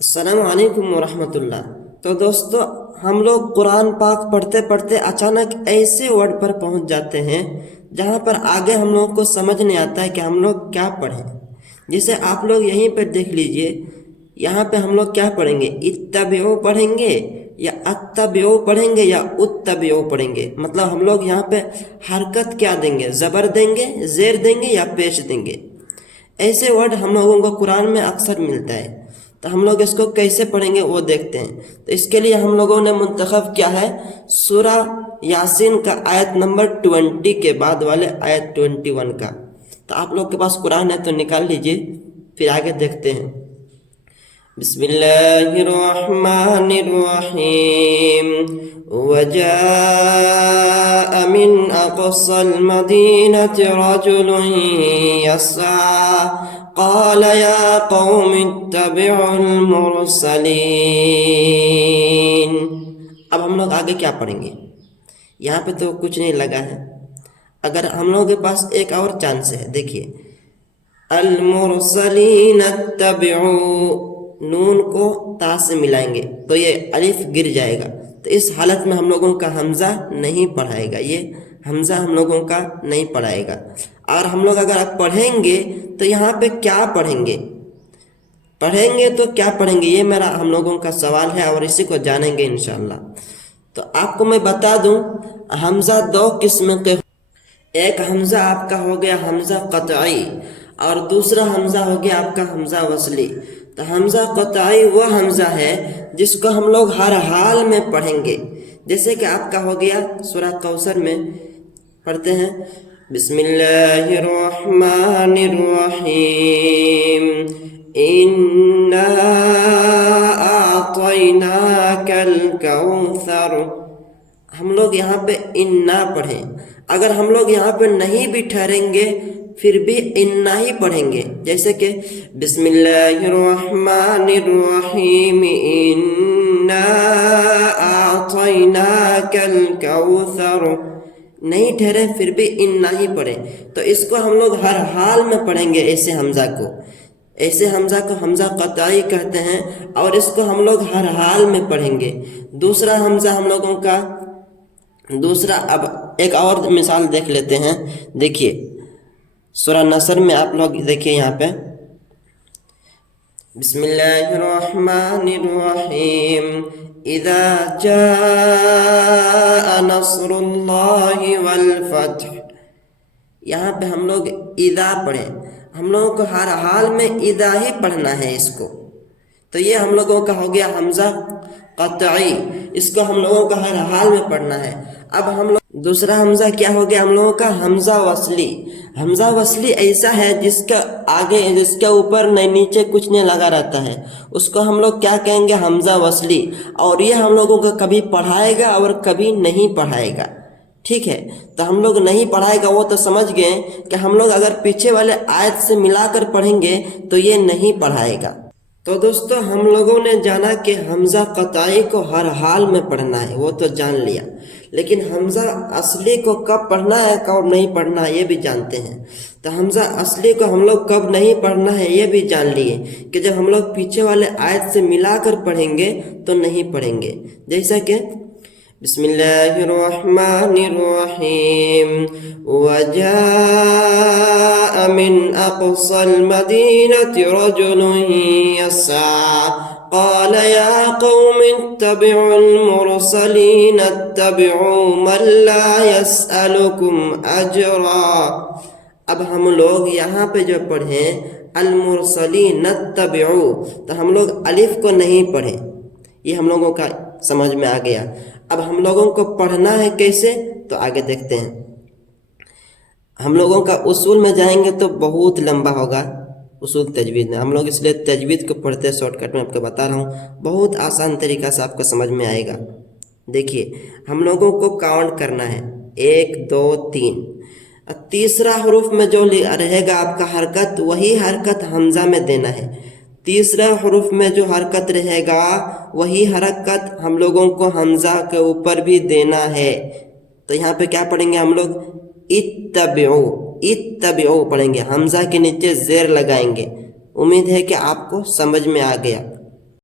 السلام علیکم ورحمۃ اللہ۔ تو دوستو، ہم لوگ قرآن پاک پڑھتے پڑھتے اچانک ایسے ورڈ پر پہنچ جاتے ہیں جہاں پر آگے ہم لوگوں کو سمجھ نہیں آتا ہے کہ ہم لوگ کیا پڑھیں۔ جیسے آپ لوگ یہیں پہ دیکھ لیجئے، یہاں پہ ہم لوگ کیا پڑھیں گے؟ اتبعو پڑھیں گے یا اتبعو پڑھیں گے یا اتبعو پڑھیں گے؟ مطلب ہم لوگ یہاں پہ حرکت کیا دیں گے؟ زبر دیں گے، زیر دیں گے یا پیش دیں گے؟ ایسے ورڈ ہم لوگوں کو قرآن میں اکثر ملتا ہے، تو ہم لوگ اس کو کیسے پڑھیں گے وہ دیکھتے ہیں۔ تو اس کے لیے ہم لوگوں نے منتخب کیا ہے سورہ یاسین کا آیت نمبر 20 کے بعد والے آیت 21 کا۔ تو آپ لوگ کے پاس قرآن ہے تو نکال لیجئے، پھر آگے دیکھتے ہیں۔ بسم اللہ الرحمن الرحیم وجاء من اقصى المدینة رجل یسعى قال یا قوم اتبعوا المرسلین۔ اب ہم لوگ آگے کیا پڑھیں گے؟ یہاں پہ تو کچھ نہیں لگا ہے، اگر ہم لوگوں کے پاس ایک اور چانس ہے، دیکھیے المرسلین اتبعوا، نون کو تا سے ملائیں گے تو یہ الف گر جائے گا، تو اس حالت میں ہم لوگوں کا حمزہ نہیں پڑھائے گا، یہ حمزہ ہم لوگوں کا نہیں پڑھائے گا۔ اور ہم لوگ اگر پڑھیں گے تو یہاں پہ کیا پڑھیں گے؟ پڑھیں گے تو کیا پڑھیں گے؟ یہ میرا ہم لوگوں کا سوال ہے اور اسی کو جانیں گے انشاءاللہ۔ تو آپ کو میں بتا دوں، حمزہ دو قسم کے، ایک حمزہ آپ کا ہو گیا حمزہ قطعی اور دوسرا حمزہ ہو گیا آپ کا حمزہ وصلی۔ تو حمزہ قطعی وہ حمزہ ہے جس کو ہم لوگ ہر حال میں پڑھیں گے، جیسے کہ آپ کا ہو گیا سورہ کوثر میں پڑھتے ہیں بسم اللہ الرحمن الرحیم انا اعطیناک الکوثر۔ ہم لوگ یہاں پہ انا پڑھیں، اگر ہم لوگ یہاں پہ نہیں بھی ٹھہریں گے پھر بھی انا ہی پڑھیں گے، جیسے کہ بسم اللہ الرحمن الرحیم انا اعطیناک الکوثر، نہیں ٹھہرے پھر بھی انا ہی پڑھیں۔ تو اس کو ہم لوگ ہر حال میں پڑھیں گے، ایسے حمزہ کو حمزہ قطعی کہتے ہیں اور اس کو ہم لوگ ہر حال میں پڑھیں گے۔ دوسرا حمزہ ہم لوگوں کا اب ایک اور مثال دیکھ لیتے ہیں، دیکھیے سورہ نصر میں آپ لوگ دیکھیے یہاں پہ بسم اللہ الرحمن الرحیم اذا جاء نصر اللہ والفتح، یہاں پہ ہم لوگ اذا پڑھیں، ہم لوگوں کو ہر حال میں اذا ہی پڑھنا ہے اس کو، تو یہ ہم لوگوں کا ہو گیا حمزہ قطعی، اس کو ہم لوگوں کا ہر حال میں پڑھنا ہے۔ اب ہم لوگ دوسرا حمزہ کیا ہو گیا ہم لوگوں کا حمزہ وصلی۔ حمزہ وصلی ایسا ہے جس کا آگے جس کے اوپر نیچے کچھ نہیں لگا رہتا ہے، اس کو ہم لوگ کیا کہیں گے؟ حمزہ وصلی، اور یہ ہم لوگوں کو کبھی پڑھائے گا اور کبھی نہیں پڑھائے گا، ٹھیک ہے؟ تو ہم لوگ نہیں پڑھائے گا وہ تو سمجھ گئے کہ ہم لوگ اگر پیچھے والے آیت سے ملا کر پڑھیں گے تو یہ نہیں پڑھائے گا۔ تو دوستو، ہم لوگوں نے جانا کہ حمزہ قطعی کو ہر حال میں پڑھنا ہے، وہ تو جان لیا، لیکن حمزہ اصلی کو کب پڑھنا ہے کب نہیں پڑھنا ہے یہ بھی جانتے ہیں۔ تو حمزہ اصلی کو ہم لوگ کب نہیں پڑھنا ہے یہ بھی جان لیے کہ جب ہم لوگ پیچھے والے آیت سے ملا کر پڑھیں گے تو نہیں پڑھیں گے، جیسا کہ بسم اللہ الرحمن الرحیم وجاء من اقصى المدینة رجل یسعى قال یا قوم اتبعوا المرسلین اتبعوا من لا يسألكم اجرا۔ اب ہم لوگ یہاں پہ جو پڑھیں المرسلین اتبعوا، تو ہم لوگ الف کو نہیں پڑھیں، یہ ہم لوگوں کا سمجھ میں آ گیا۔ اب ہم لوگوں کو پڑھنا ہے کیسے تو آگے دیکھتے ہیں۔ ہم لوگوں کا اصول میں جائیں گے تو بہت لمبا ہوگا، اصول تجوید میں ہم لوگ اس لیے تجوید کو پڑھتے ہیں، شارٹ کٹ میں آپ کو بتا رہا ہوں، بہت آسان طریقہ سے آپ کو سمجھ میں آئے گا۔ دیکھیے ہم لوگوں کو کاؤنٹ کرنا ہے 1 2 3، تیسرا حروف میں جو رہے گا آپ کا حرکت، وہی حرکت حمزہ میں دینا ہے۔ تیسرا حروف میں جو حرکت رہے گا وہی حرکت ہم لوگوں کو حمزہ کے اوپر بھی دینا ہے۔ تو یہاں پہ کیا پڑھیں گے ہم لوگ؟ اتبعو پڑھیں گے، حمزہ کے نیچے زیر لگائیں گے۔ امید ہے کہ آپ کو سمجھ میں آ گیا۔